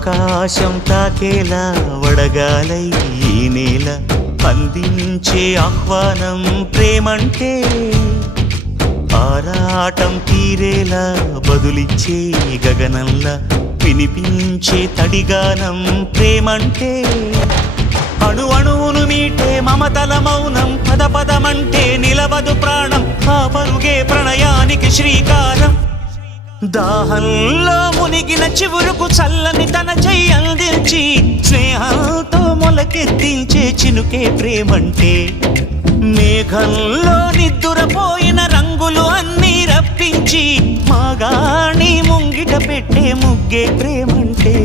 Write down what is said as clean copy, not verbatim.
ఆకాశం తాకేలా వడగాలై ఈ నేల అందించే ఆహ్వానం ప్రేమంటే ఆరాటం తీరేలా బదులిచ్చే గగనంలా వినిపించే తడిగానం ప్రేమంటే అణు అణువును మీటే మమతల మౌనం పద పదమంటే నిలవదు ప్రాణం ఆ పరుగే ప్రణయానికి శ్రీకారం దాహంలో మునిగిన చివురుకు చల్లని తన చెయ్యి అందించి స్నేహంతో మొలకెత్తించే చినుకే ప్రేమంటే మేఘంలో నిద్దురపోయిన రంగులు అన్నీ రప్పించి మాగాణి ముంగిట పెట్టే ముగ్గే ప్రేమంటే